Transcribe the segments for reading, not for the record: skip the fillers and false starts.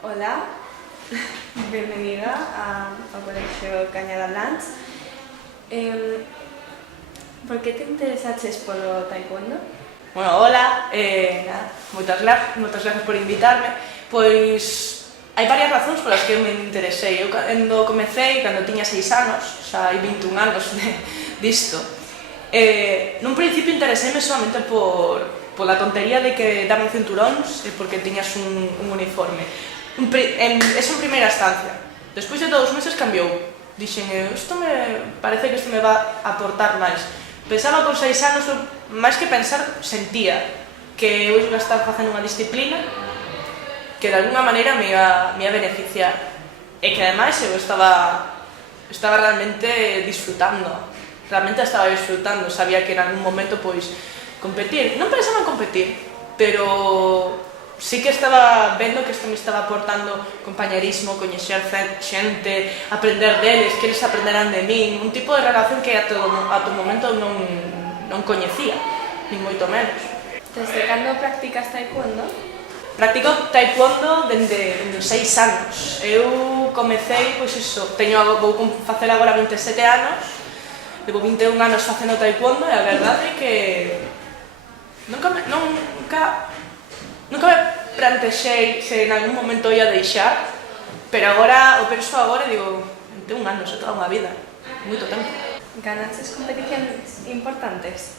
Hola, bienvenida ao Colexio Cañada Blanch. Por que te interesaches polo taekwondo? Bueno, hola, moitas grazas por invitarme. Pois hai varias razóns polas que eu me interesei. Eu cando comecei, cando tiña 6 anos, xa hai 21 anos disto, nun principio intereseime solamente pola tontería de que daban cinturóns e porque tiñas un uniforme. Eso en primeira instancia. Despois de 2 meses cambiou. Dixen, parece que isto me va a aportar máis. Pensaba con 6 anos, máis que pensar, sentía que eu iba a estar facendo unha disciplina que de alguna maneira me ia beneficiar e que ademais eu estaba realmente disfrutando. Sabía que en algún momento pois competir, non pensaba en competir, pero sí que estaba vendo que isto me estaba aportando compañerismo, coñecer xente, aprender deles, que eles aprenderan de min, un tipo de relación que ata o momento non coñecía, nin moito menos. Desde cando practicas taekwondo? Practico taekwondo dende os 6 anos. Eu comecei, pois iso, vou facer agora 27 anos, levo 21 anos facendo taekwondo e a verdade é que nunca me plantexei se en algún momento ia deixar, pero agora, o penso agora e digo, 21 anos, é toda unha vida, moito tempo. Ganaches competicións importantes?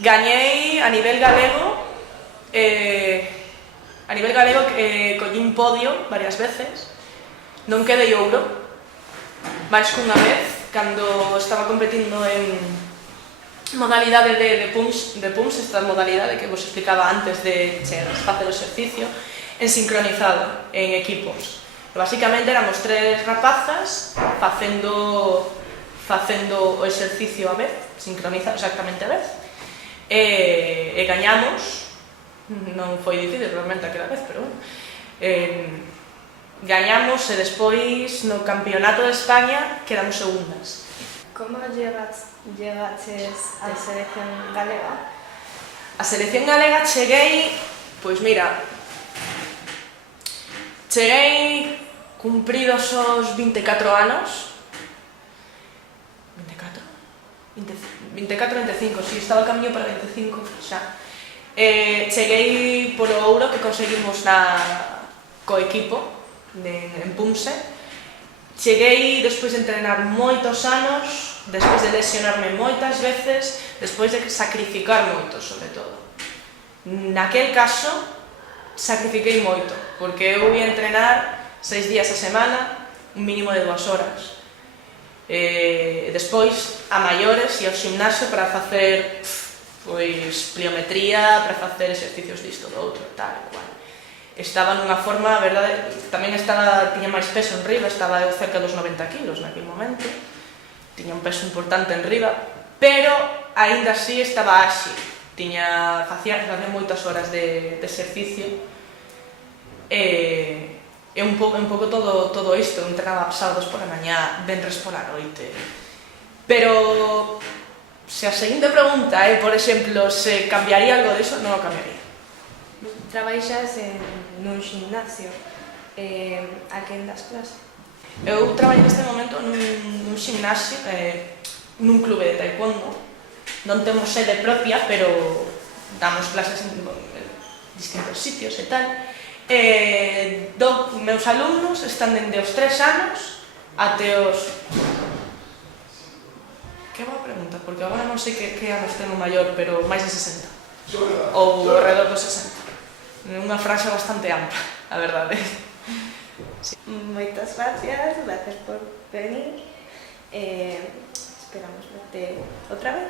Gañei a nivel galego, collín podio varias veces, non quedei ouro, máis cunha vez, cando estaba competindo en modalidade de PUMS, esta modalidade que vos explicaba antes de facer o exercicio, en sincronizado, en equipos. Basicamente éramos 3 rapazas facendo o exercicio a vez, sincronizado exactamente a vez, e gañamos, non foi difícil realmente aquela vez, pero bueno, gañamos e despois no campeonato de España quedamos segundas. Como llegaches á selección galega? A selección galega cheguei, pois mira, cheguei cumpridos os 24 anos, 24, 25, si, estaba a camiño para 25 xa. Cheguei polo ouro que conseguimos co equipo en Pumse. Cheguei despois de entrenar moitos anos, despois de lesionarme moitas veces, despois de sacrificar moito, sobre todo. Naquel caso, sacrifiquei moito, porque eu ia entrenar 6 días a semana, un mínimo de 2 horas. E despois, a maiores, ia ao gimnasio para facer pliometría, para facer exercicios disto, do outro, tal e cual. Estaba nunha forma, a verdade, tamén tiña máis peso en riba, estaba eu cerca dos 90 kilos naquele momento, tiña un peso importante en riba, pero aínda así estaba áxil, facía moitas horas de exercicio, e un pouco todo isto, entrenaba sábados pola mañá, venres pola noite, pero se a seguinte pregunta é, por exemplo, se cambiaría algo diso, non o cambiaría. Trabaixas nun gimnasio, a quen das clase? Eu traballo neste momento nun gimnasio, nun clube de taekwondo. Non temos sede propia, pero damos clases en distintos sitios e tal. Meus alumnos están dende os 3 anos até os... Que boa pregunta, porque agora non sei que anos ten o maior, pero máis de 60. Ou alrededor dos 60. Unha frase bastante ampla, a verdade. Sí. Moitas gracias por venir. Esperamos verte outra vez.